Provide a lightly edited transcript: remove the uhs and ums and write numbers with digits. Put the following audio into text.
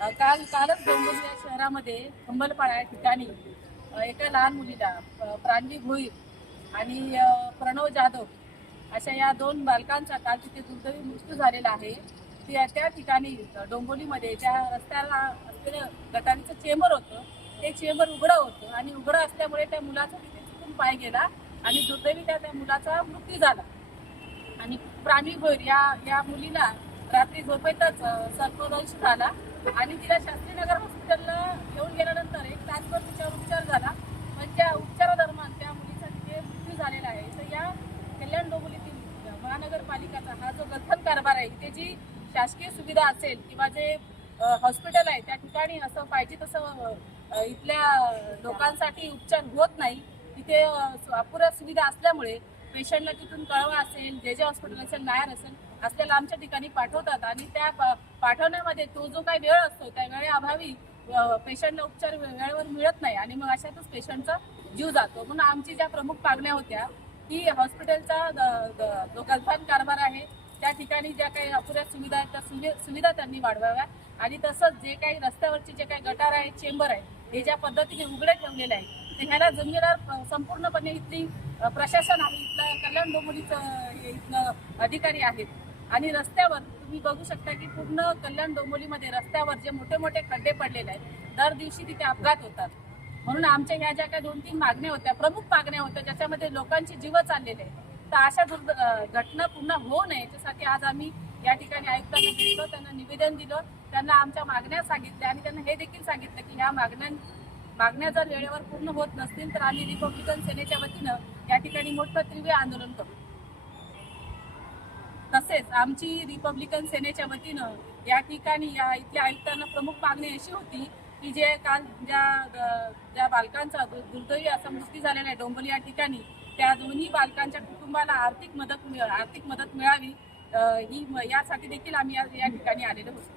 कालच डोंबिवली या शहरामध्ये खंबलपाडा या ठिकाणी एका लहान मुलीला प्राणवी भोईर आणि प्रणव जाधव अशा या दोन बालकांचा काल तिथे दुर्दैवी मृत्यू झालेला आहे. त्या ठिकाणी डोंबिवलीमध्ये त्या रस्त्याला असलेलं गटारीचं चेंबर होतं. ते चेंबर उघडं होतं आणि उघडं असल्यामुळे त्या मुलाचा तिथे चुकून पाय गेला आणि दुर्दैवी त्या मुलाचा मृत्यू झाला. आणि प्राणी भोईर या मुलीला रात्री झोपेतच सर्पदंश झाला आणि तिला शास्त्रीनगर हॉस्पिटलला घेऊन गेल्यानंतर एक तासभर तिच्यावर उपचार झाला. पण त्या उपचारादरम्यान त्या मुलीचा तिथे मृत्यू झालेला आहे. तर या कल्याण डोंबिवलीतील महानगरपालिकाचा हा जो गंथन कारभार आहे, इथे जी शासकीय सुविधा असेल किंवा जे हॉस्पिटल आहे त्या ठिकाणी असं पाहिजे तसं इथल्या लोकांसाठी उपचार होत नाही. तिथे अपुऱ्या सुविधा असल्यामुळे पेशंटला तिथून कळवा असेल, जे हॉस्पिटल असेल, नायर असेल, असलेल्या आमच्या ठिकाणी पाठवतात आणि त्या पाठवण्यामध्ये तो जो काही वेळ असतो त्या वेळेअभावी पेशंटला उपचार वेळेवर मिळत नाही आणि मग अशातच पेशंटचा जीव जातो. म्हणून आमची ज्या प्रमुख मागण्या होत्या की हॉस्पिटलचा जो गंथन कारभार आहे त्या ठिकाणी ज्या काही अपुऱ्या सुविधा आहेत त्या सुविधा त्यांनी वाढवाव्या आणि तसंच जे काही रस्त्यावरचे जे काही गटार आहे, चेंबर आहे, हे ज्या पद्धतीने उघडे ठेवलेले आहे तर ह्याला जमिनीवर संपूर्णपणे इथली प्रशासन आहे, इथलं कल्याण डोंबिवलीचं इथलं अधिकारी आहेत आणि रस्त्यावर तुम्ही बघू शकता की पूर्ण कल्याण डोंबिवलीमध्ये रस्त्यावर जे मोठे मोठे खड्डे पडलेले आहेत, दर दिवशी तिथे अपघात होतात. म्हणून आमच्या ह्या ज्या काही 2-3 मागण्या होत्या, प्रमुख मागण्या होत्या, ज्याच्यामध्ये लोकांचे जीव चाललेले आहेत, तर अशा घटना पुन्हा होऊ नये याच्यासाठी आज आम्ही या ठिकाणी आयुक्तांना भेटलो, त्यांना निवेदन दिलं, त्यांना आमच्या मागण्या सांगितल्या आणि त्यांना हे देखील सांगितलं की ह्या मागण्या जर वेळेवर पूर्ण होत नसतील तर आम्ही रिपब्लिकन सेनेच्या वतीनं या ठिकाणी मोठं तीव्र आंदोलन करू. तसेच आमची रिपब्लिकन सेनेच्या वतीनं या ठिकाणी या इथल्या आयुक्तांना प्रमुख मागणी अशी होती की जे काल ज्या बालकांचा दुर्दैवी असा मृत्यू झालेला आहे डोंबिवली या ठिकाणी, त्या दोन्ही बालकांच्या कुटुंबाला आर्थिक मदत मिळावी, ही यासाठी देखील आम्ही या ठिकाणी आलेलो होतो.